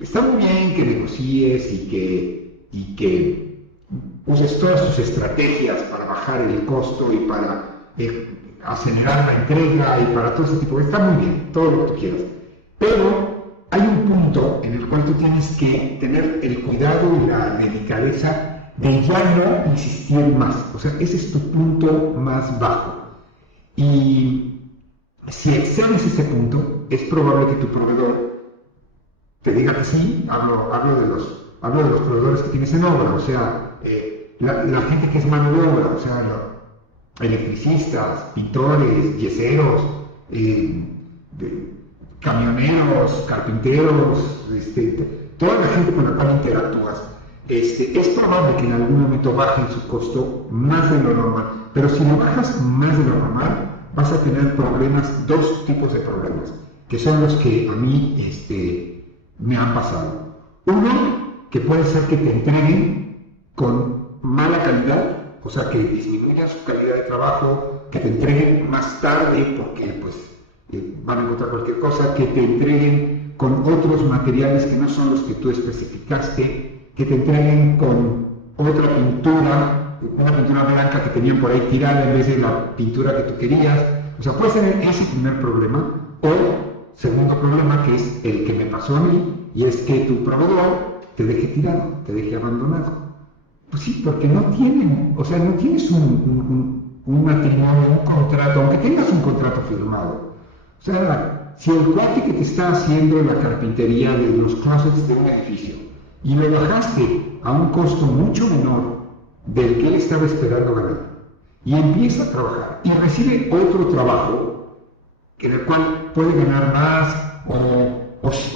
está muy bien que negocies y que uses todas tus estrategias para bajar el costo y para acelerar la entrega y para todo ese tipo. Está muy bien, todo lo que tú quieras. Pero hay un punto en el cual tú tienes que tener el cuidado y la delicadeza de ya no insistir más. O sea, ese es tu punto más bajo. Y si excedes ese punto, es probable que tu proveedor te diga que sí. Hablo de los proveedores que tienes en obra, o sea, la gente que es mano de obra, o sea, electricistas, pintores, yeseros, camioneros, carpinteros, toda la gente con la cual interactúas. Es probable que en algún momento bajen su costo más de lo normal, pero si lo bajas más de lo normal, vas a tener problemas, dos tipos de problemas, que son los que a mí me han pasado. Uno, que puede ser que te entreguen con mala calidad, o sea, que disminuyan su calidad de trabajo, que te entreguen más tarde porque pues van a encontrar cualquier cosa, que te entreguen con otros materiales que no son los que tú especificaste, que te entreguen con otra pintura, una pintura blanca que tenían por ahí tirada en vez de la pintura que tú querías. O sea, puedes tener ese primer problema, o segundo problema, que es el que me pasó a mí, y es que tu proveedor te deje tirado, te deje abandonado. Pues sí, porque no tienen, o sea, no tienes un matrimonio, un contrato, aunque tengas un contrato firmado. O sea, si el cuate que te está haciendo la carpintería de los closets de un edificio y lo bajaste a un costo mucho menor del que él estaba esperando ganar, y empieza a trabajar y recibe otro trabajo en el cual puede ganar más o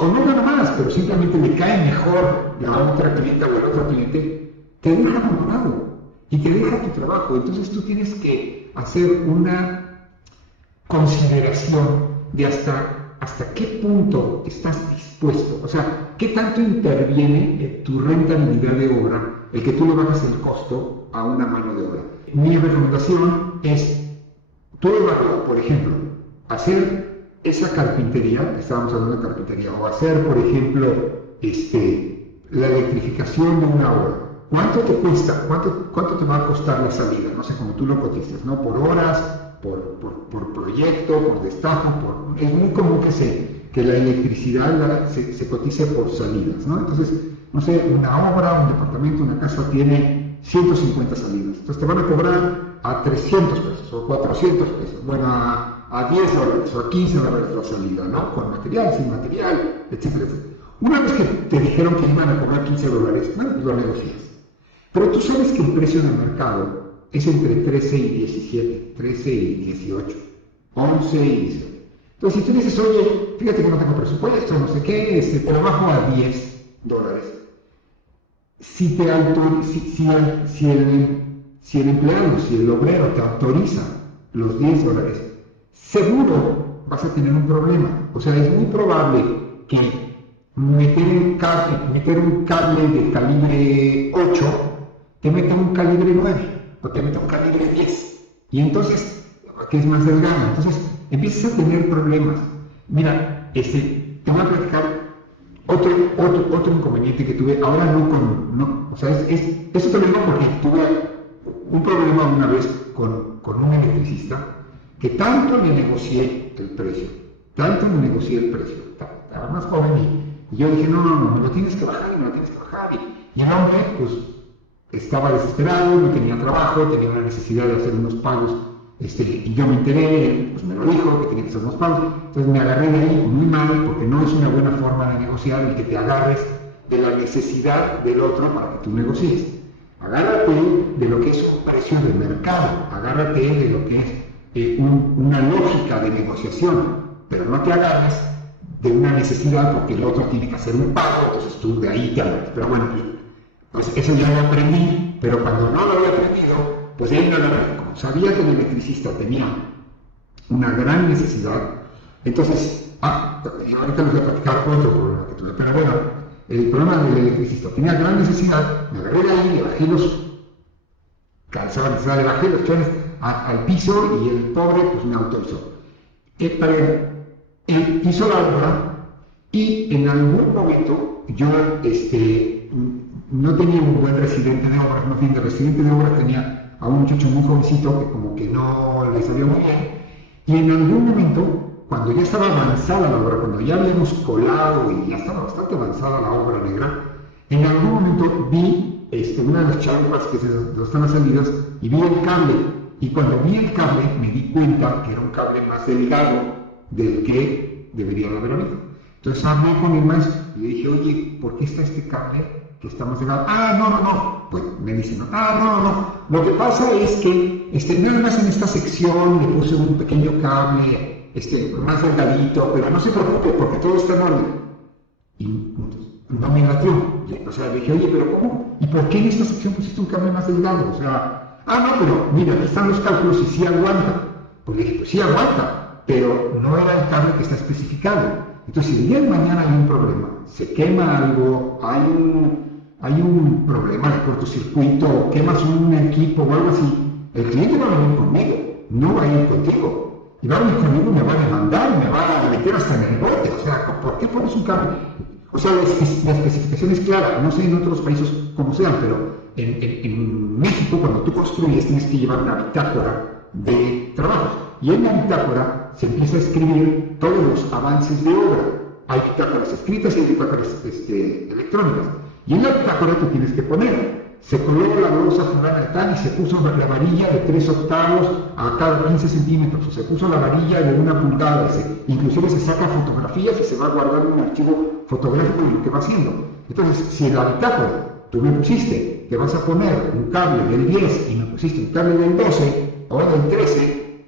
no gana más, pero simplemente le cae mejor la otra clienta o el otro cliente, te deja abandonado y te deja tu trabajo. Entonces tú tienes que hacer una consideración de hasta qué punto estás dispuesto, o sea, qué tanto interviene tu rentabilidad de obra el que tú le bajes el costo a una mano de obra. Mi recomendación es, tú debajo, por ejemplo, hacer esa carpintería, estábamos hablando de carpintería, o hacer, por ejemplo, la electrificación de una obra. ¿Cuánto te cuesta? ¿Cuánto te va a costar la salida? No sé, como tú lo cotices, ¿no? Por horas, por proyecto, por destajo, es muy común que la electricidad se cotice por salidas, ¿no? Entonces, no sé, una obra, un departamento, una casa tiene 150 salidas. Entonces te van a cobrar a 300 pesos o 400 pesos, bueno, a 10 dólares o a 15 dólares la salida, ¿no? Con material, sin material, etcétera, etcétera. Una vez que te dijeron que iban a cobrar 15 dólares, bueno, pues lo negocias. Pero tú sabes que el precio en el mercado es entre 13 y 17, 13 y 18, 11 y 18. Entonces, si tú dices, oye, fíjate que no tengo presupuesto, no sé qué, trabajo a 10 dólares. Si el empleado, si el obrero te autoriza los 10 dólares, seguro vas a tener un problema. O sea, es muy probable que meter un cable de calibre 8 te meta un calibre 9 o te meta un calibre 10. Y entonces, que es más delgado, entonces empiezas a tener problemas. Mira, te voy a platicar otro inconveniente que tuve, ahora o sea, eso te lo digo porque tuve un problema una vez con un electricista que tanto le negocié el precio, estaba más joven y yo dije, no, me lo tienes que bajar y me lo tienes que bajar. Y el hombre, pues, estaba desesperado, no tenía trabajo, tenía una necesidad de hacer unos pagos, y yo me enteré, pues me lo dijo, que tenía que hacer unos pagos, entonces me agarré de ahí muy mal, porque no es una buena forma de negociar el que te agarres de la necesidad del otro para que tú negocies. Agárrate de lo que es un precio de mercado, agárrate de lo que es una lógica de negociación, pero no te agarres de una necesidad porque el otro tiene que hacer un pago, entonces tú de ahí te agarras. Pero bueno, pues eso ya lo aprendí, pero cuando no lo había aprendido, pues él no lo aprendí. Como sabía que el electricista tenía una gran necesidad, entonces, ahorita les voy a platicar otro problema que tuve, pero bueno, el problema del electricista tenía gran necesidad, me agarré de ahí, le bajé le bajé los chones al piso y el pobre pues me autorizó. Él hizo la obra y en algún momento yo no tenía un buen residente de obra, no fin de residente de obra tenía a un muchacho muy jovencito que como que no le salió muy bien, y en algún momento, cuando ya estaba avanzada la obra, cuando ya habíamos colado y ya estaba bastante avanzada la obra negra, en algún momento vi una de las chalupas que están las salidas y vi el cable. Y cuando vi el cable me di cuenta que era un cable más delgado del que debería haber habido. Entonces hablé con el maestro y le dije, oye, ¿por qué está este cable que está más delgado? Ah, no. Pues me dice, no. Lo que pasa es que nada más en esta sección le puse un pequeño cable más delgadito, pero no se preocupe porque todo está en orden. Y no me latió. O sea, le dije, oye, pero ¿cómo? ¿Y por qué en esta sección pusiste un cable más delgado? O sea, no, pero mira, aquí están los cálculos y sí aguanta. Pues le dije, pues sí aguanta, pero no era el cable que está especificado. Entonces, si el día de mañana hay un problema, se quema algo, hay un problema de cortocircuito, quemas un equipo o algo así, el cliente va a venir conmigo, no va a ir contigo. Y va a venir conmigo y me va a demandar, me va a meter hasta en el bote. O sea, ¿por qué pones un cable? O sea, la especificación es clara, no sé en otros países cómo sean, pero en México cuando tú construyes tienes que llevar una bitácora de trabajos. Y en la bitácora se empieza a escribir todos los avances de obra. Hay bitácoras escritas y hay bitácoras electrónicas. Y en la bitácora tú tienes que poner, se coló la losa fulana de tal y se puso la varilla de 3/8 a cada 15 centímetros, o se puso la varilla de 1 pulgada, inclusive se saca fotografías y se va a guardar un archivo fotográfico de lo que va haciendo. Entonces, si en la bitácora tú me pusiste que vas a poner un cable del 10 y me pusiste un cable del 12 o del 13,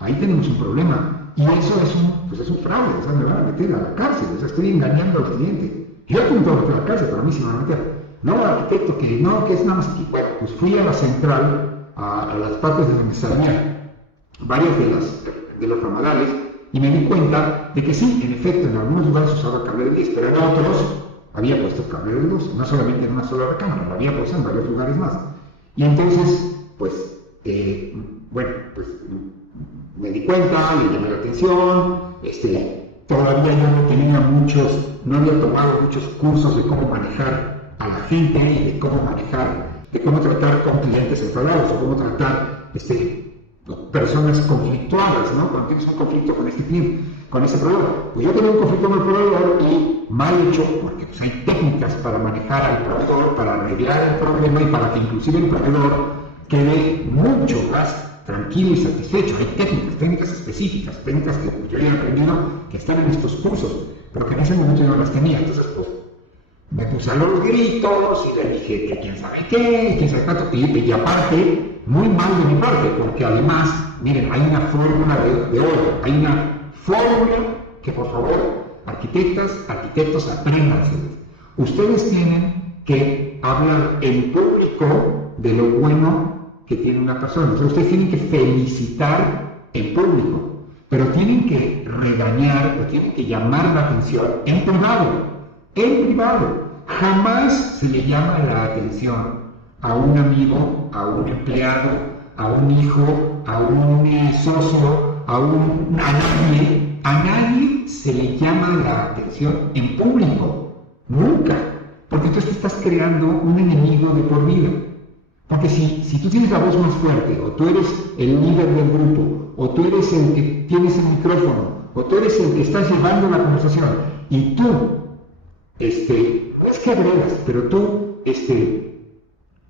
ahí tenemos un problema. Y eso es un fraude, o sea, me van a meter a la cárcel, o sea, estoy engañando al cliente. Yo tengo que meter a la cárcel, pero a mí se me van a meter. No, arquitecto, que es nada más aquí. Bueno, pues fui a la central, a las partes de donde salían varios de los ramadales, y me di cuenta de que sí, en efecto, en algunos lugares usaba cable del 10, pero en otros había puesto cable del 12, no solamente en una sola recámara, lo había puesto en varios lugares más. Y entonces, pues me di cuenta, le llamé la atención, todavía yo no había tomado muchos cursos de cómo manejar a la gente y de cómo tratar con clientes enfadados o cómo tratar personas conflictuadas, ¿no? Cuando tienes un conflicto con este cliente, con ese proveedor. Pues yo tenía un conflicto con el proveedor y mal hecho, porque pues, hay técnicas para manejar al proveedor, para arreglar el problema y para que inclusive el proveedor quede mucho más tranquilo y satisfecho. Hay técnicas específicas, técnicas que yo he aprendido que están en estos cursos, pero que en ese momento yo no las tenía. Entonces, pues, me puse a los gritos y le dije que quién sabe qué, quién sabe cuánto, y aparte, muy mal de mi parte, porque además, miren, hay una fórmula de oro, hay una fórmula que por favor, arquitectos, apréndanse. Ustedes tienen que hablar en público de lo bueno que tiene una persona. O sea, ustedes tienen que felicitar en público, pero tienen que regañar o tienen que llamar la atención en privado. En privado, jamás se le llama la atención a un amigo, a un empleado, a un hijo, a un socio, a nadie se le llama la atención en público, nunca, porque entonces te estás creando un enemigo de por vida. Porque si tú tienes la voz más fuerte, o tú eres el líder del grupo, o tú eres el que tienes el micrófono, o tú eres el que estás llevando la conversación, y tú no es que agredas, pero tú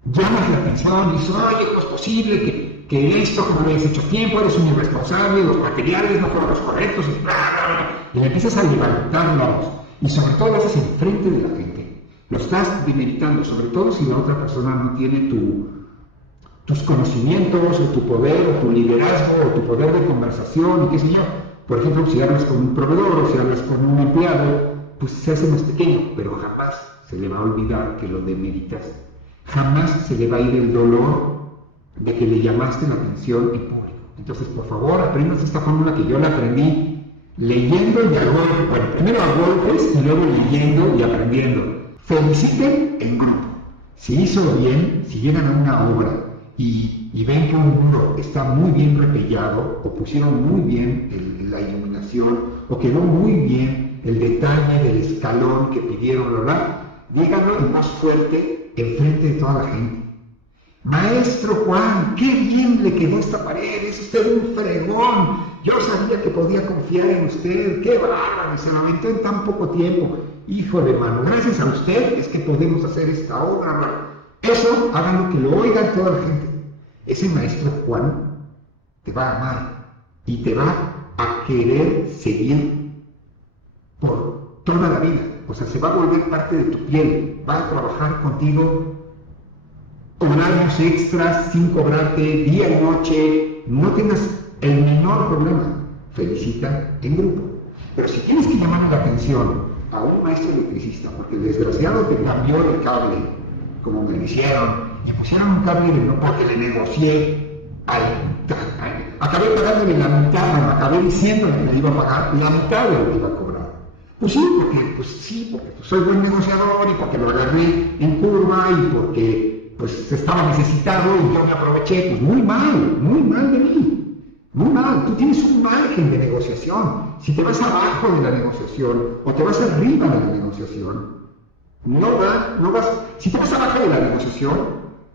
llamas la atención y dices, oye, ¿cómo es posible que esto, como lo hayas hecho a tiempo, eres un irresponsable, los materiales no fueron los correctos, y bla, bla, bla, y le empiezas a levantar la voz, y sobre todo lo haces enfrente de la gente, lo estás demeritando, sobre todo si la otra persona no tiene tus conocimientos, o tu poder, o tu liderazgo, o tu poder de conversación, y qué sé yo. Por ejemplo, si hablas con un proveedor, o si hablas con un empleado, pues se hace más pequeño, pero jamás se le va a olvidar que lo demeritaste. Jamás se le va a ir el dolor de que le llamaste la atención en público. Entonces, por favor, aprendas esta fórmula que yo la aprendí leyendo y a golpes. Bueno, primero a golpes y luego leyendo y aprendiendo. Feliciten en grupo. Si hizo bien, si llegan a una obra y ven que un muro está muy bien repellado, o pusieron muy bien la iluminación, o quedó muy bien el detalle del escalón que pidieron, ¿verdad? Díganlo en voz fuerte, enfrente de toda la gente. Maestro Juan, qué bien le quedó esta pared, es usted un fregón. Yo sabía que podía confiar en usted, qué bárbaro, se lo aventó en tan poco tiempo. Híjole, mano, gracias a usted es que podemos hacer esta obra, mano. Eso, háganlo que lo oigan toda la gente. Ese maestro Juan te va a amar y te va a querer seguir por toda la vida. O sea, se va a volver parte de tu piel, va a trabajar contigo horarios extras, sin cobrarte, día y noche, no tengas el menor problema. Felicita en grupo. Pero si tienes que llamar la atención a un maestro electricista, porque el desgraciado te cambió el cable, como me lo hicieron, y pusieron un cable de no porque le negocié acabé pagándole la mitad, acabé diciéndole que me iba a pagar la mitad de lo que iba a cobrar. Pues sí, porque soy buen negociador y porque lo agarré en curva y porque pues estaba necesitado y yo me aproveché. Pues muy mal de mí, muy mal. Tú tienes un margen de negociación. Si te vas abajo de la negociación o te vas arriba de la negociación, no vas. Si te vas abajo de la negociación,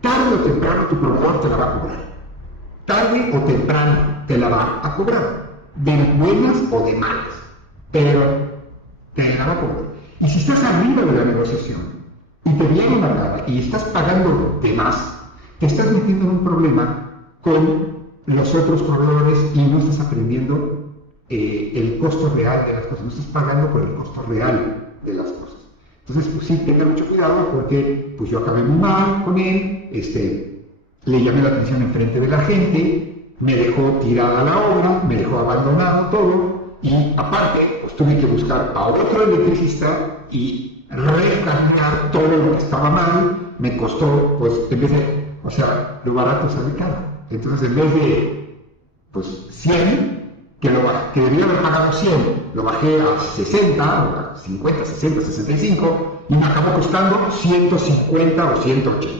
tarde o temprano tu proveedor te la va a cobrar. Tarde o temprano te la va a cobrar, de buenas o de malas, pero te la va a cobrar. Y si estás arriba de la negociación y te viene la gana y estás pagando de más, te estás metiendo en un problema con los otros proveedores y no estás aprendiendo el costo real de las cosas, no estás pagando por el costo real de las cosas. Entonces, pues sí, tenga mucho cuidado porque pues yo acabé muy mal con él, le llamé la atención enfrente de la gente, me dejó tirada la obra, me dejó abandonado todo y aparte pues tuve que buscar a otro electricista y recaminar todo lo que estaba mal. Me costó, pues en vez de, o sea, lo barato sale caro. Entonces en vez de pues 100, que debía haber pagado 100, lo bajé a 60, o a 50, 60, 65 y me acabó costando 150 o 180.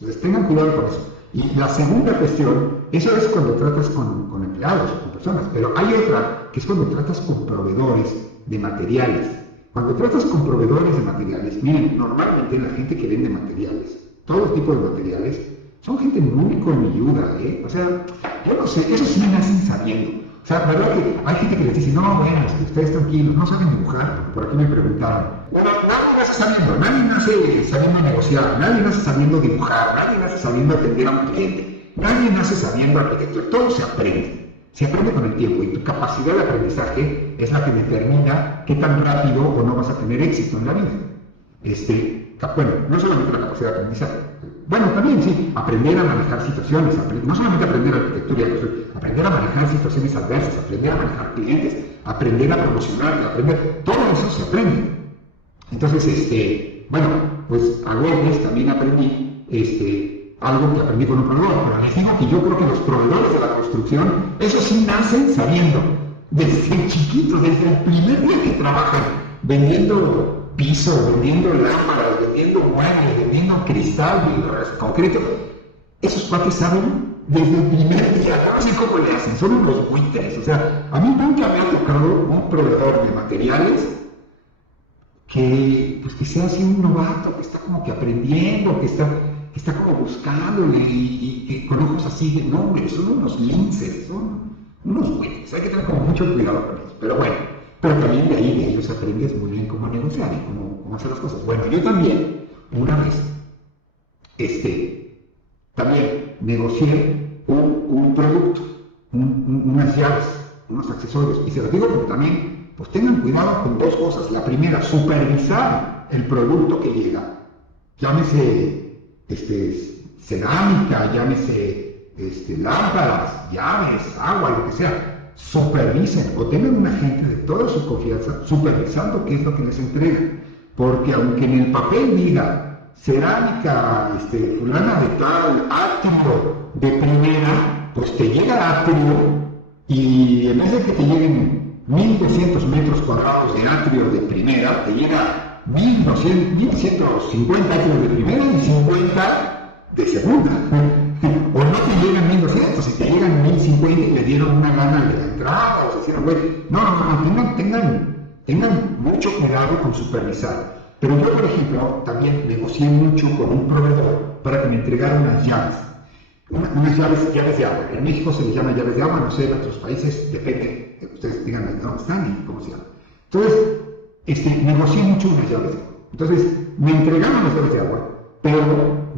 Entonces tengan cuidado con eso. Y la segunda cuestión, eso es cuando tratas con empleados, con personas, pero hay otra que es cuando tratas con proveedores de materiales. Cuando tratas con proveedores de materiales, miren, normalmente la gente que vende materiales, todo tipo de materiales, son gente muy colmilluda, ¿eh? O sea, yo no sé, eso sí nacen sabiendo. O sea, la verdad que hay gente que les dice, no, bueno, es que ustedes tranquilos, no saben dibujar, porque por aquí me preguntaron. Bueno, nadie nace sabiendo, nadie nace sabiendo negociar, nadie nace sabiendo dibujar, nadie nace sabiendo atender a un cliente, nadie nace sabiendo arquitectura, todo se aprende con el tiempo y tu capacidad de aprendizaje es la que determina qué tan rápido o no vas a tener éxito en la vida. Bueno, no solamente la capacidad de aprendizaje, bueno, también sí, aprender a manejar situaciones, no solamente aprender arquitectura, aprender a manejar situaciones adversas, aprender a manejar clientes, aprender a promocionar, todo eso se aprende. Entonces, bueno, pues a Gómez también aprendí, algo que aprendí con un proveedor, pero les digo que yo creo que los proveedores de la construcción, eso sí nacen sabiendo, desde chiquitos, desde el primer día que trabajan, vendiendo piso, vendiendo lámparas, vendiendo muebles, vendiendo cristal, concreto. Esos cuates saben desde el primer día, no sé cómo le hacen, son unos buitres. O sea, a mí nunca me ha tocado un proveedor de materiales que sea así un novato, que está como que aprendiendo, que está como buscándole y que con ojos así de, no, hombre, son unos linces, son unos buitres. Hay que tener como mucho cuidado con ellos. Pero bueno. Pero también de ellos aprendes muy bien cómo negociar y cómo hacer las cosas. Bueno, yo también, una vez, también negocié un producto, unas llaves, unos accesorios. Y se los digo porque también, pues tengan cuidado con dos cosas. La primera, supervisar el producto que llega. Llámese, cerámica, llámese, lámparas, llaves, agua, lo que sea. Supervisen o tengan un agente de toda su confianza supervisando qué es lo que les entregan, porque aunque en el papel diga cerámica, fulana de tal, atrio de primera, pues te llega atrio y en vez de que te lleguen 1200 metros cuadrados de atrio de primera, te llega 1150 atrios de primera y 50 de segunda. O no te llegan 1200, si te llegan 1050 y le dieron una gana de la entrada, o se hicieron, güey. No, tengan tengan mucho cuidado con supervisar. Pero yo, por ejemplo, también negocié mucho con un proveedor para que me entregara unas llaves. Unas llaves de agua. En México se les llama llaves de agua, no sé, en otros países depende, ustedes digan de dónde están y cómo se llama. Entonces, negocié mucho unas llaves de agua. Entonces, me entregaron las llaves de agua, pero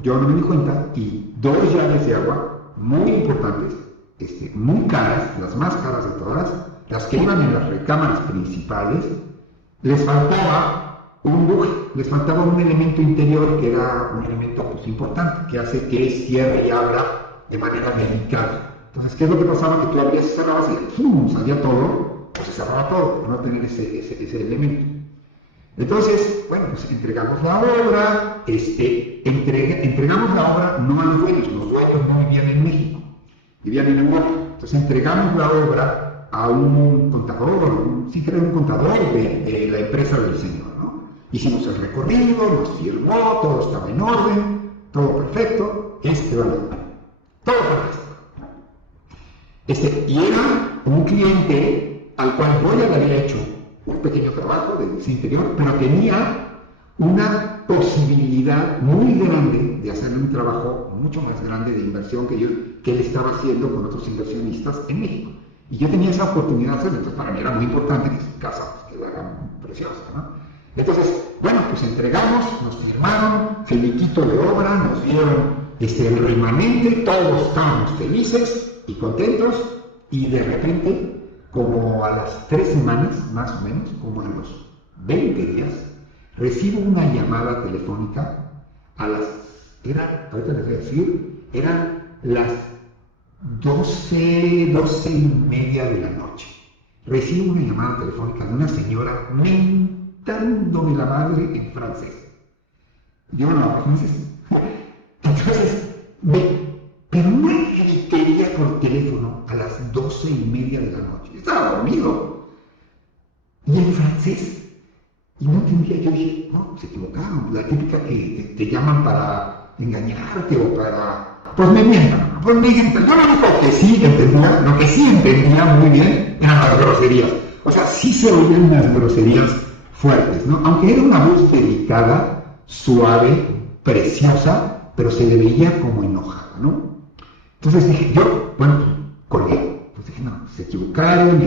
yo no me di cuenta y dos llaves de agua muy importantes, muy caras, las más caras de todas, las que iban en las recámaras principales, les faltaba un buje, les faltaba un elemento interior que era un elemento pues, importante, que hace que cierre y abra de manera delicada. Entonces, ¿qué es lo que pasaba? Que tú abrías y cerrabas y ¡pum! Salía todo, pues se cerraba todo, por no tener ese elemento. Entonces, bueno, pues entregamos la obra, entregamos la obra no a los dueños no vivían en México, vivían en Europa. Entonces entregamos la obra a un contador, sí creo un contador de la empresa del señor, ¿no? Hicimos el recorrido, nos firmó, todo estaba en orden, todo perfecto, todo perfecto. Y era un cliente al cual yo ya le había hecho un pequeño trabajo de diseño interior, pero tenía una posibilidad muy grande de hacerle un trabajo mucho más grande de inversión que él estaba haciendo con otros inversionistas en México. Y yo tenía esa oportunidad de hacerlo, entonces para mí era muy importante que su casa quedara preciosa, ¿no? Entonces, bueno, pues entregamos, nos firmaron, finiquito de obra, nos dieron el remanente, todos estábamos felices y contentos, y de repente, como a las 3 semanas, más o menos, como a los 20 días, recibo una llamada telefónica ahorita les voy a decir, eran las 12:30 de la noche. Recibo una llamada telefónica de una señora mentándome la madre en francés. Yo no, entonces, pero una gritería por teléfono a las 12:30 de la noche. Yo estaba dormido. Y en francés. Y no entendía, yo dije, no, se equivocaron. La típica que te llaman para engañarte o para... Pues me mientan. Yo lo único que sí entendía, lo que sí entendía muy bien eran las groserías. O sea, sí se oían unas groserías fuertes, ¿no? Aunque era una voz delicada, suave, preciosa, pero se le veía como enojada, ¿no? Entonces dije, colgué. Pues dije, no, se equivocaron,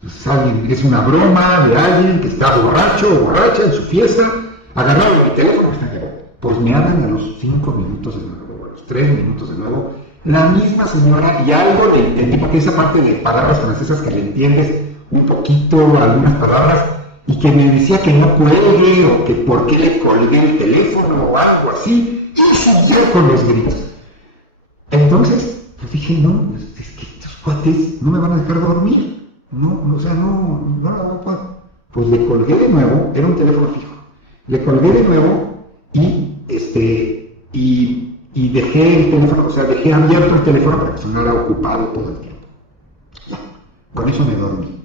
pues alguien, es una broma de alguien que está borracho o borracha en su fiesta, agarraron mi teléfono, pues me hablan a los 5 minutos de nuevo, a los 3 minutos de nuevo, la misma señora, y algo le entendí, porque esa parte de palabras francesas que le entiendes un poquito, algunas palabras, y que me decía que no cuelgue, o que por qué le colgué el teléfono, o algo así, y siguió con los gritos. Entonces, pues dije, no, es que estos cuates no me van a dejar dormir. No, pues le colgué de nuevo, era un teléfono fijo, le colgué de nuevo y dejé el teléfono, o sea, dejé abierto el teléfono para que sonara ocupado todo el tiempo. Ya, con eso me dormí.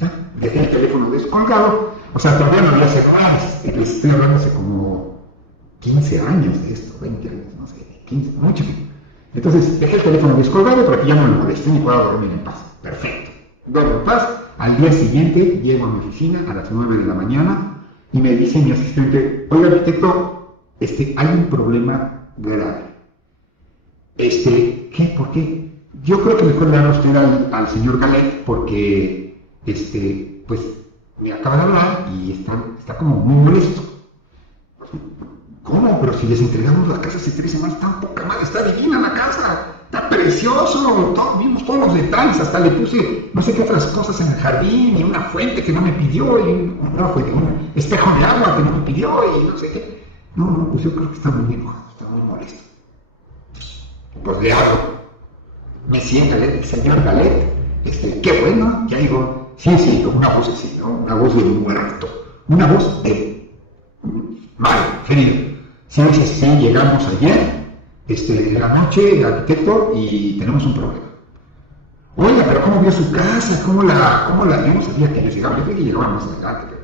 Ya, dejé el teléfono descolgado, o sea, todavía no había cerrado, les estoy hablando hace como 15 años de esto, 20 años, no sé, 15, mucho tiempo. Entonces, dejé el teléfono descolgado para que ya no me molesten y pueda dormir en paz. Perfecto. Duermo en paz. Al día siguiente llego a mi oficina a las 9 de la mañana y me dice mi asistente, oiga arquitecto, hay un problema grave. ¿Qué? ¿Por qué? Yo creo que mejor le haga usted al señor Galet porque, pues, me acaba de hablar y está como muy molesto. ¿Cómo? Pero si les entregamos la casa hace 3 semanas, está un poca madre, está divina la casa. Está precioso, vimos todos los detalles, hasta le puse no sé qué otras cosas en el jardín, y una fuente que no me pidió, y un espejo de agua que no me pidió, y no sé qué. No, pues yo creo que está muy enojado, está muy molesto. Pues le hablo. Monsieur Galet, el señor Galet, qué bueno, ya digo, sí, con una voz así, ¿no? Una voz de muerto, una voz de mal, querido. Sí, llegamos ayer. En la noche, arquitecto, y tenemos un problema. Oiga, pero ¿cómo vio su casa? ¿Cómo la yo no sabía que yo llegaba, yo creí que llegaba más adelante,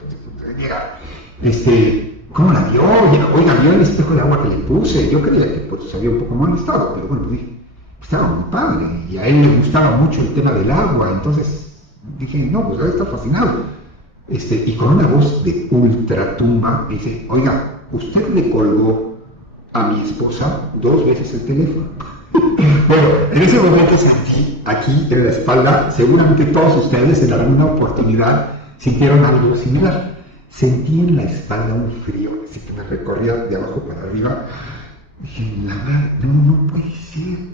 ¿cómo la vio? Oiga, vio el espejo de agua que le puse, yo creía que pues se había un poco molestado, pero bueno, pues dije, estaba muy padre, y a él le gustaba mucho el tema del agua, entonces dije, no, pues debe estar fascinado. y con una voz de ultratumba, me dice, oiga, usted le colgó a mi esposa 2 veces el teléfono. Bueno, en ese momento sentí aquí en la espalda, seguramente todos ustedes en alguna oportunidad sintieron algo similar. Sentí en la espalda un frío, así que me recorría de abajo para arriba. Dije, la verdad, no puede ser.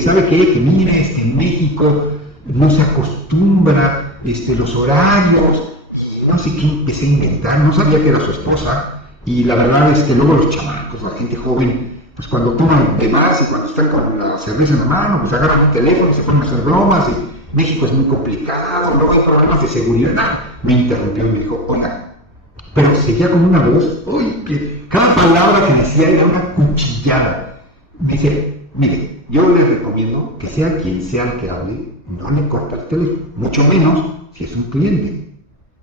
¿Sabe qué? Que mire, en México no se acostumbra los horarios, y no sé qué empecé a inventar, no sabía que era su esposa, y la verdad es que luego los chamacos, la gente joven, pues cuando toman de más y cuando están con la cerveza en la mano, pues agarran un teléfono y se ponen a hacer bromas, y México es muy complicado, luego hay problemas de seguridad. Me interrumpió y me dijo, oiga, pero seguía con una voz, uy, que cada palabra que decía era una cuchillada. Me dice, mire, yo le recomiendo que sea quien sea el que hable, no le corte el teléfono, mucho menos si es un cliente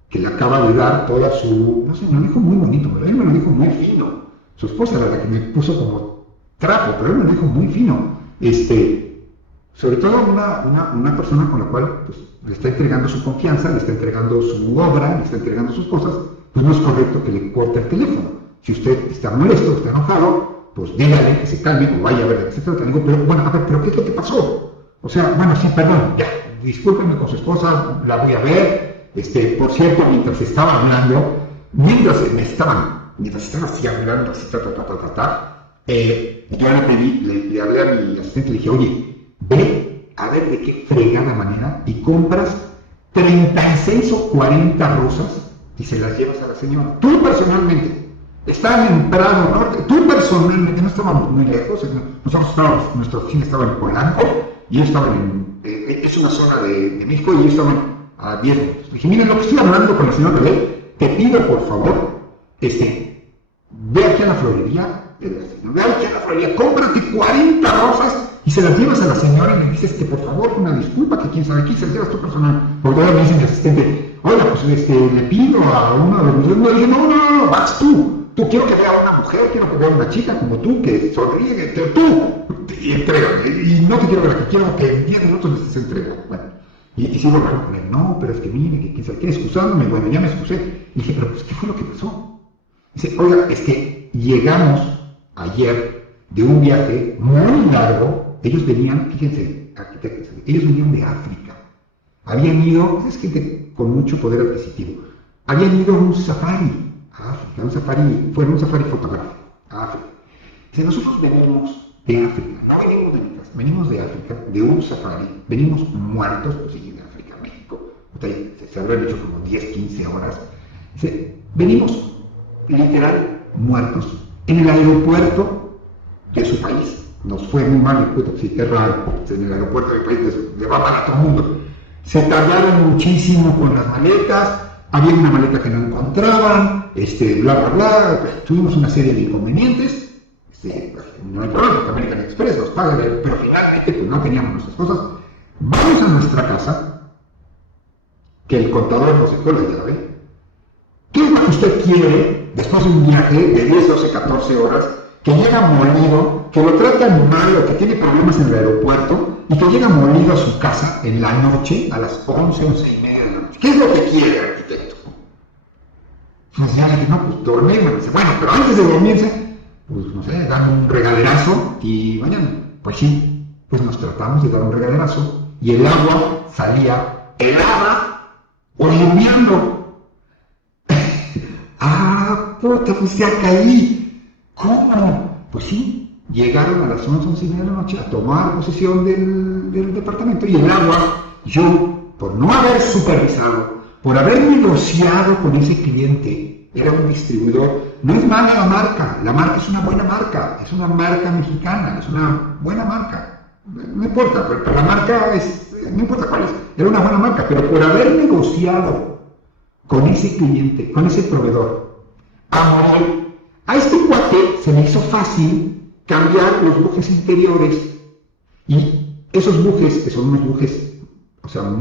que le acaba de dar toda su, no sé, me lo dijo muy bonito, pero él me lo dijo muy fino. Su esposa era la que me puso como trapo, pero él me lo dijo muy fino. Sobre todo una persona con la cual pues, le está entregando su confianza, le está entregando su obra, le está entregando sus cosas, pues no es correcto que le corte el teléfono. Si usted está molesto, está enojado, pues dígale que se calme o vaya a ver de qué se trata. Digo, pero bueno, a ver, ¿pero qué es lo que pasó? O sea, bueno, sí, perdón, ya, discúlpeme con su esposa, la voy a ver. Por cierto, mientras estaba hablando, mientras estaba así hablando, así, yo le pedí, le hablé a mi asistente y le dije, oye, ve a ver de qué fregada manera y compras 36 o 40 rosas y se las llevas a la señora. Tú personalmente, estaban en Prado Norte, tú personalmente, no estábamos muy lejos, nuestra oficina estaba en Polanco y ellos estaban es una zona de México y ellos estaban a 10 minutos. Le dije, miren, lo que estoy hablando con la señora Bebé, te pido por favor, ve aquí a la florería, cómprate 40 rosas y se las llevas a la señora y le dices que por favor, una disculpa, que quién sabe aquí, se las llevas tú personal. Porque ahora me dice mi asistente, oiga, pues le pido a uno de los niños, le dije, no, vas tú quiero que vea a una mujer, quiero que vea a una chica como tú, que sonríe, y entrégame, y no te quiero ver aquí, quiero que en 10 minutos les entrego. Bueno, y sigo hablando con él, no, pero es que mire, que quién sabe qué, excusándome, bueno, ya me excusé. Y dije, pero pues, ¿qué fue lo que pasó? Dice, oiga, es que llegamos ayer de un viaje muy largo, ellos venían, fíjense, arquitectos, ellos venían de África, habían ido, es gente con mucho poder adquisitivo, habían ido a un safari a África, fueron un safari fotográfico a África. Dice, nosotros venimos de África, no venimos de mi casa, venimos de África, de un safari, venimos muertos, pues sí, de África a México, se habrán hecho como 10, 15 horas. Dice, venimos literal muertos en el aeropuerto de su país. Nos fue muy mal, sí, qué raro, en el aeropuerto del país le va mal a todo el mundo. Se tardaron muchísimo con las maletas, había una maleta que no encontraban, tuvimos una serie de inconvenientes, no hay problema, American Express los paga, pero finalmente pues, no teníamos nuestras cosas. Vamos a nuestra casa, que el contador nos dejó la llave. ¿Qué es lo que usted quiere después de un viaje de 10, 12, 14 horas, que llega molido, que lo tratan mal o que tiene problemas en el aeropuerto y que llega molido a su casa en la noche a las 11, 11 y media de la noche? ¿Qué es lo que quiere, arquitecto? Pues ya le dije, no, pues dormimos. Dice, bueno, pero antes de dormirse, pues no sé, dan un regaderazo y mañana. Pues sí, pues nos tratamos de dar un regaderazo y el agua salía helada o hirviendo. Puta, pues ya caí. ¿Cómo? Pues sí, llegaron a las 11, 11 y media de la noche a tomar posesión del departamento y el agua, yo, por no haber supervisado, por haber negociado con ese cliente, era un distribuidor, no es mala la marca es una buena marca, es una marca mexicana, es una buena marca, no importa, pero la marca no importa cuál es, era una buena marca, pero por haber negociado con ese cliente, con ese proveedor, a este cuate se le hizo fácil cambiar los bujes interiores y esos bujes, que son unos bujes, son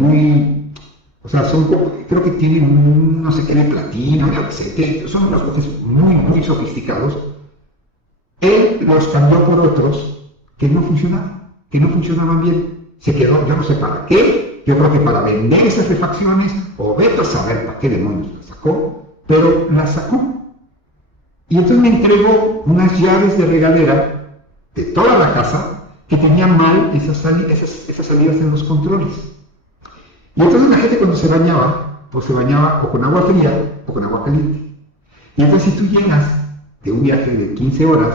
como, creo que tienen un no sé qué de platino, son unos bujes muy, muy sofisticados. Él los cambió por otros que no funcionaban bien. Se quedó, yo no sé para qué, Yo creo que para vender esas refacciones, o vete a saber para qué demonios las sacó, pero las sacó. Y entonces me entregó unas llaves de regadera de toda la casa que tenían mal esas salidas en los controles. Y entonces la gente cuando se bañaba, pues se bañaba o con agua fría o con agua caliente. Y entonces si tú llegas de un viaje de 15 horas,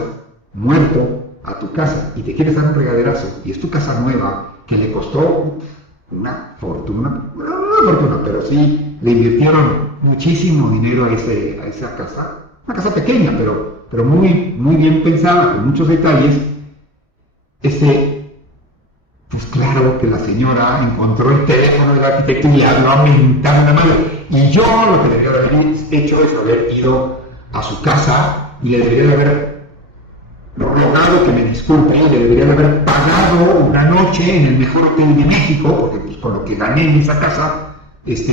muerto, a tu casa y te quieres dar un regaderazo, y es tu casa nueva, que le costó una fortuna, no una fortuna, pero sí le invirtieron muchísimo dinero a esa casa, una casa pequeña, pero muy, muy bien pensada, con muchos detalles, pues claro que la señora encontró el teléfono del arquitecto y le habló a mentar una madre. Y yo lo que debería de haber hecho es haber ido a su casa y le debería de haber rogado que me disculpe, le debería de haber pagado una noche en el mejor hotel de México, porque pues, con lo que gané en esa casa, pues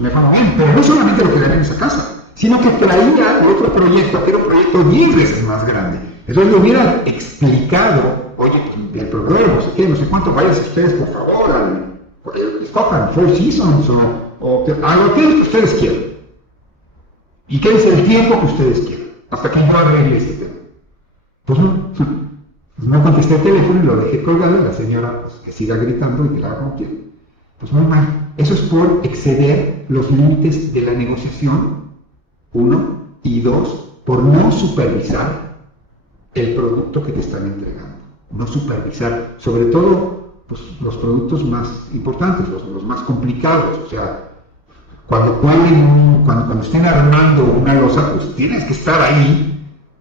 me fue bien. Pero no solamente lo que gané en esa casa, sino que traía otro proyecto, que era un proyecto 10 veces más grande. Entonces le hubiera explicado, oye, el proveedor, no sé qué, no sé cuánto, váyanse ustedes por favor, escojan Four Seasons o al hotel que ustedes quieran. Y quédense el tiempo que ustedes quieran, hasta que yo arregle este tema. Pues no contesté el teléfono y lo dejé colgado y la señora pues, que siga gritando y que la haga como quiera. Pues muy mal. Eso es por exceder los límites de la negociación, 1, y 2, por no supervisar el producto que te están entregando. No supervisar, sobre todo pues, los productos más importantes, los más complicados. O sea, cuando estén armando una losa, pues tienes que estar ahí,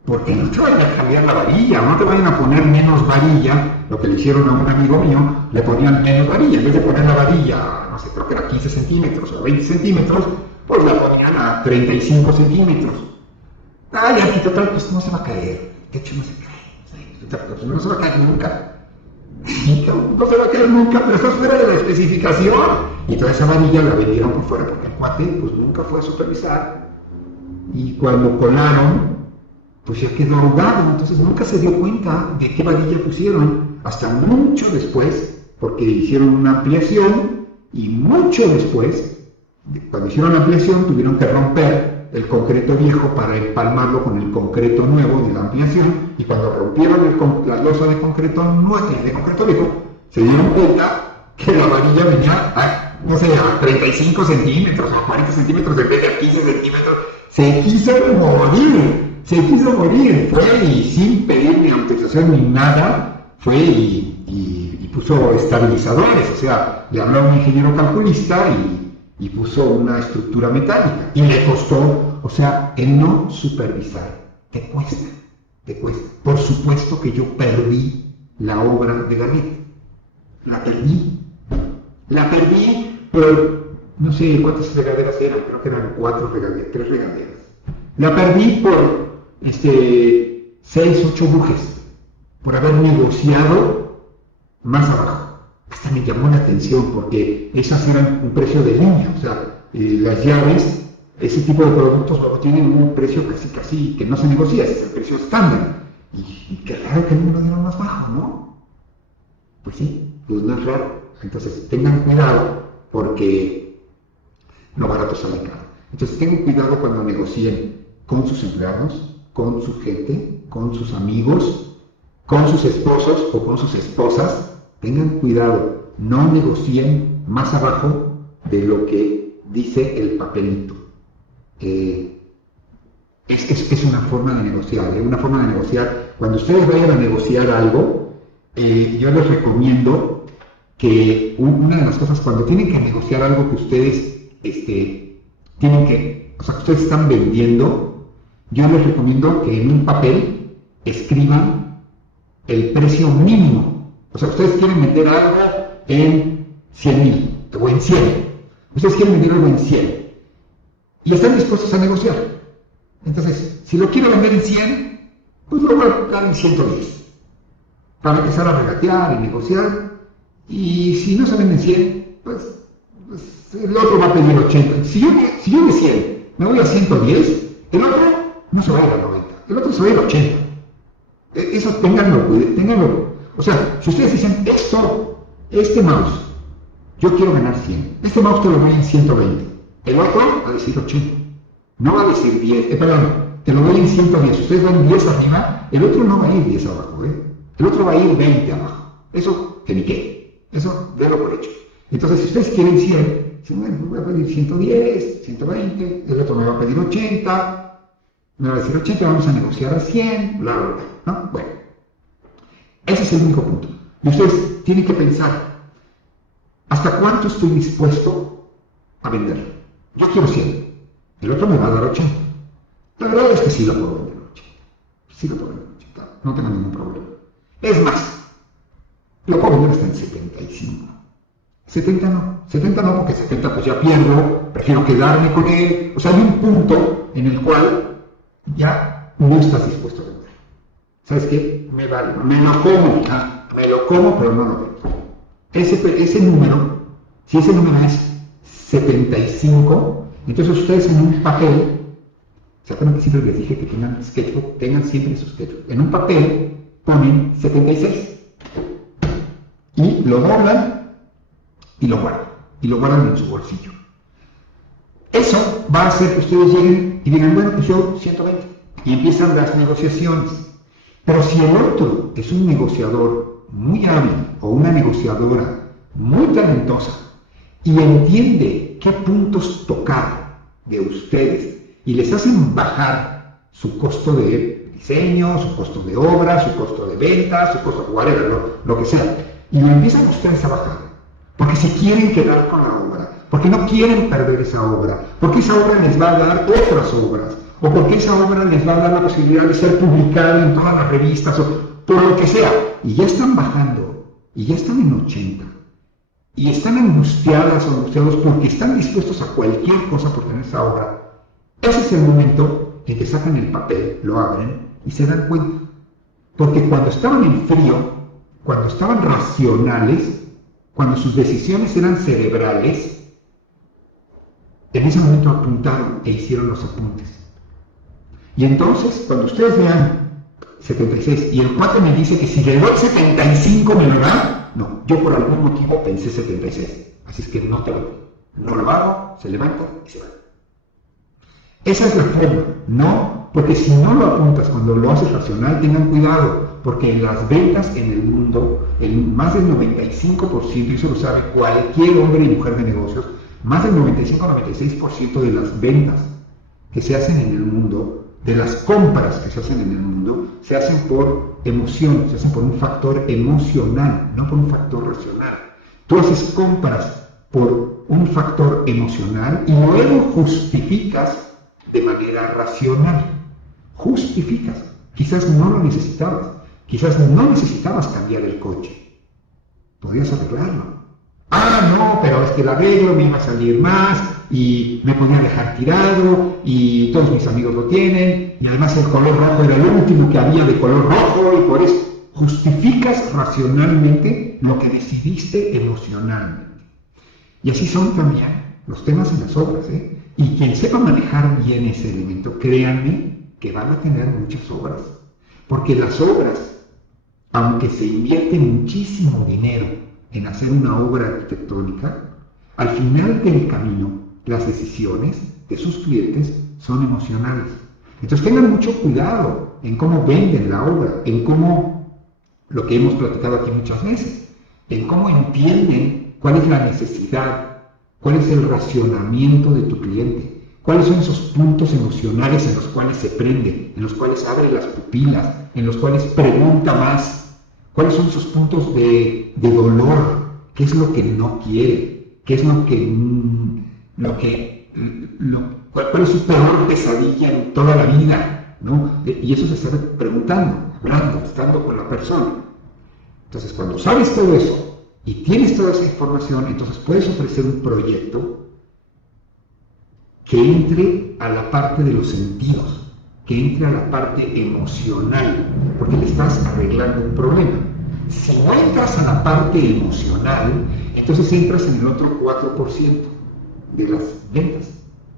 porque no te vayan a cambiar la varilla, no te vayan a poner menos varilla. Lo que le hicieron a un amigo mío, le ponían menos varilla, en vez de poner la varilla, no sé, creo que era 15 centímetros o 20 centímetros, pues la ponían a 35 centímetros. Ay, aquí total, pues no se va a caer, de hecho no se cae, pues no se va a caer nunca. No se va a caer nunca, pero está fuera de la especificación. Y toda esa varilla la vendieron por fuera porque el cuate pues nunca fue a supervisar. Y cuando colaron, pues ya quedó ahogado, entonces nunca se dio cuenta de qué varilla pusieron, hasta mucho después, porque hicieron una ampliación, y mucho después, cuando hicieron la ampliación, tuvieron que romper el concreto viejo para empalmarlo con el concreto nuevo de la ampliación, y cuando rompieron la losa de concreto viejo, se dieron cuenta que la varilla venía a, no sé, a 35 centímetros o a 40 centímetros en vez de a 15 centímetros. Se quiso morir, fue y sin pedir ni autorización ni nada, fue y puso estabilizadores, o sea, le habló a un ingeniero calculista y puso una estructura metálica, y le costó, o sea, el no supervisar, te cuesta. Por supuesto que yo perdí la obra de Garrett, la perdí, pero no sé cuántas regaderas eran, creo que eran 3 regaderas. La perdí por 6, 8 bujes, por haber negociado más abajo. Hasta me llamó la atención porque esas eran un precio de línea, o sea, las llaves, ese tipo de productos luego tienen un precio casi que no se negocia, ese es el precio estándar. Y qué raro que no me lo dieron más bajo, ¿no? Pues sí, pues no es raro. Entonces tengan cuidado porque lo barato sale caro. Entonces tengan cuidado cuando negocien con sus empleados, con su gente, con sus amigos, con sus esposos o con sus esposas. Tengan cuidado, no negocien más abajo de lo que dice el papelito. Es una forma de negociar, Cuando ustedes vayan a negociar algo, yo les recomiendo que una de las cosas, cuando tienen que negociar algo que ustedes que ustedes están vendiendo, yo les recomiendo que en un papel escriban el precio mínimo. O sea, ustedes quieren vender algo en 100,000 o en 100. Ustedes quieren vender algo en 100 y están dispuestos a negociar. Entonces, si lo quiero vender en 100, pues lo voy a dar en 110 para empezar a regatear y negociar. Y si no se vende en 100, pues el otro va a pedir 80. Si yo de 100 me voy a 110, el otro no se va a ir a 90, el otro se va a ir a 80. Eso ténganlo. O sea, si ustedes dicen, este mouse, yo quiero ganar 100. Este mouse te lo doy en 120. El otro va a decir 80. No va a decir 10, perdón, te lo doy en 110. Ustedes van 10 arriba, el otro no va a ir 10 abajo, El otro va a ir 20 abajo. Eso, que ni qué. Eso, délo por hecho. Entonces, si ustedes quieren 100, bueno, me voy a pedir 110, 120, el otro me va a pedir 80, me va a decir 80, vamos a negociar a 100, bla, bla, bla, ¿no? Bueno, ese es el único punto. Y ustedes tienen que pensar, ¿hasta cuánto estoy dispuesto a vender? Yo quiero 100, el otro me va a dar 80. La verdad es que sí lo puedo vender 80, sí lo puedo vender 80, no tengo ningún problema. Es más, lo puedo vender hasta en 75. 70 no, porque 70 pues ya pierdo, prefiero quedarme con él. O sea, hay un punto en el cual ya no estás dispuesto a vender. ¿Sabes qué? Me vale, me lo como, pero no lo vendo. Ese número, si ese número es 75, entonces ustedes en un papel, ¿se acuerdan que siempre les dije que tengan sketchbook? Tengan siempre su sketchbook. En un papel ponen 76 y lo doblan y lo guardan en su bolsillo. Eso va a hacer que ustedes lleguen y digan, bueno, pues yo 120, y empiezan las negociaciones. Pero si el otro es un negociador muy hábil o una negociadora muy talentosa y entiende qué puntos tocar de ustedes y les hacen bajar su costo de diseño, su costo de obra, su costo de venta, su costo de whatever, lo que sea, y lo empiezan ustedes a bajar, porque se quieren quedar con la obra, porque no quieren perder esa obra, porque esa obra les va a dar otras obras, o porque esa obra les va a dar la posibilidad de ser publicada en todas las revistas, o por lo que sea, y ya están bajando, y ya están en 80, y están angustiadas o angustiados porque están dispuestos a cualquier cosa por tener esa obra. Ese es el momento en que sacan el papel, lo abren y se dan cuenta. Porque cuando estaban en frío, cuando estaban racionales, cuando sus decisiones eran cerebrales, en ese momento apuntaron e hicieron los apuntes. Y entonces, cuando ustedes vean 76 y el cuate me dice que si le doy 75 me lo da, no, yo por algún motivo pensé 76. Así es que no te lo doy. No lo hago, se levanta y se va. Esa es la forma, ¿no? Porque si no lo apuntas cuando lo haces racional, tengan cuidado, porque en las ventas en el mundo, en más del 95%, y eso lo sabe cualquier hombre y mujer de negocios, más del 95-96% de las ventas que se hacen en el mundo, de las compras que se hacen en el mundo, se hacen por emoción, se hacen por un factor emocional, no por un factor racional. Tú haces compras por un factor emocional y luego justificas de manera racional. Justificas. Quizás no lo necesitabas. Quizás no necesitabas cambiar el coche. Podrías arreglarlo. Ah, no, pero es que el arreglo me iba a salir más y me podía dejar tirado y todos mis amigos lo tienen y además el color rojo era el último que había de color rojo y por eso justificas racionalmente lo que decidiste emocionalmente. Y así son también los temas en las obras, Y quien sepa manejar bien ese elemento, créanme que van a tener muchas obras. Porque las obras, aunque se invierte muchísimo dinero en hacer una obra arquitectónica, al final del camino, las decisiones de sus clientes son emocionales. Entonces tengan mucho cuidado en cómo venden la obra, en cómo, lo que hemos platicado aquí muchas veces, en cómo entienden cuál es la necesidad, cuál es el racionamiento de tu cliente, cuáles son esos puntos emocionales en los cuales se prende, en los cuales abre las pupilas, en los cuales pregunta más, cuáles son esos puntos de dolor, qué es lo que no quiere, qué es cuál es su peor pesadilla en toda la vida, ¿no? Y eso se está preguntando, hablando, estando con la persona. Entonces, cuando sabes todo eso, y tienes toda esa información, entonces puedes ofrecer un proyecto que entre a la parte de los sentidos, que entre a la parte emocional, porque le estás arreglando un problema. Si no entras a la parte emocional, entonces entras en el otro 4% de las ventas,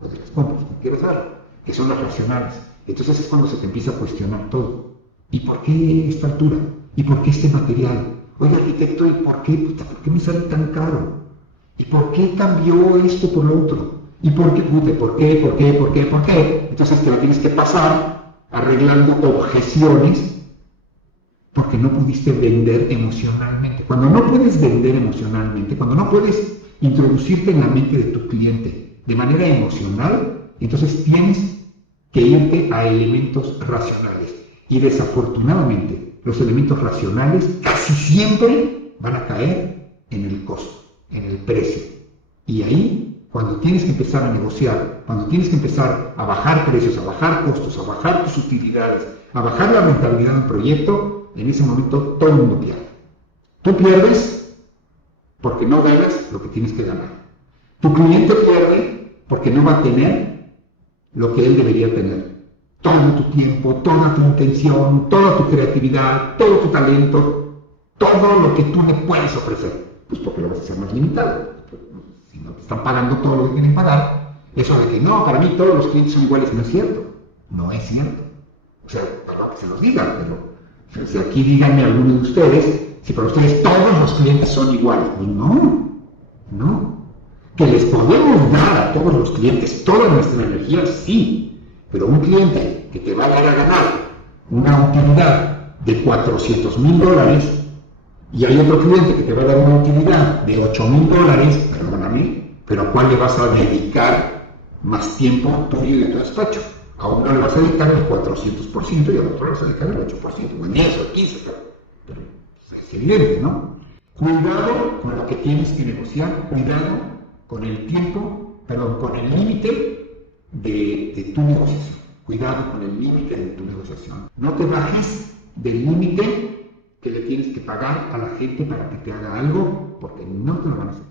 o de las compras que quieres dar, que son las racionales. Entonces es cuando se te empieza a cuestionar todo. ¿Y por qué esta altura? ¿Y por qué este material? Oye, arquitecto, ¿y por qué me sale tan caro? ¿Y por qué cambió esto por lo otro? ¿Y por qué? ¿Por qué? ¿Por qué? ¿Por qué? ¿Por qué? Entonces te lo tienes que pasar arreglando objeciones porque no pudiste vender emocionalmente. Cuando no puedes vender emocionalmente, cuando no puedes introducirte en la mente de tu cliente de manera emocional, entonces tienes que irte a elementos racionales. Y desafortunadamente, los elementos racionales casi siempre van a caer en el costo, en el precio. Y ahí, cuando tienes que empezar a negociar, cuando tienes que empezar a bajar precios, a bajar costos, a bajar tus utilidades, a bajar la rentabilidad del proyecto, en ese momento todo el mundo pierde. Tú pierdes porque no ganas lo que tienes que ganar. Tu cliente pierde porque no va a tener lo que él debería tener. Todo tu tiempo, toda tu intención, toda tu creatividad, todo tu talento, todo lo que tú le puedes ofrecer. Pues porque lo vas a hacer más limitado. Si no te están pagando todo lo que quieren pagar, eso de que no, para mí todos los clientes son iguales, no es cierto. No es cierto. O sea, perdón que se los diga, pero si aquí díganme alguno de ustedes, si para ustedes todos los clientes son iguales. Pues no, no. Que les podemos dar a todos los clientes toda nuestra energía, sí, pero un cliente que te va a dar a ganar una utilidad de $400,000 y hay otro cliente que te va a dar una utilidad de $8,000, perdóname, pero ¿a cuál le vas a dedicar más tiempo tuyo y de tu despacho? A uno le vas a dedicar el 400% y al otro le vas a dedicar el 8%, o el 10 o el 15%, pero es evidente, ¿no? Cuidado con lo que tienes que negociar, cuidado con el tiempo, perdón, con el límite de tu negociación. Cuidado con el límite de tu negociación. No te bajes del límite que le tienes que pagar a la gente para que te haga algo, porque no te lo van a hacer.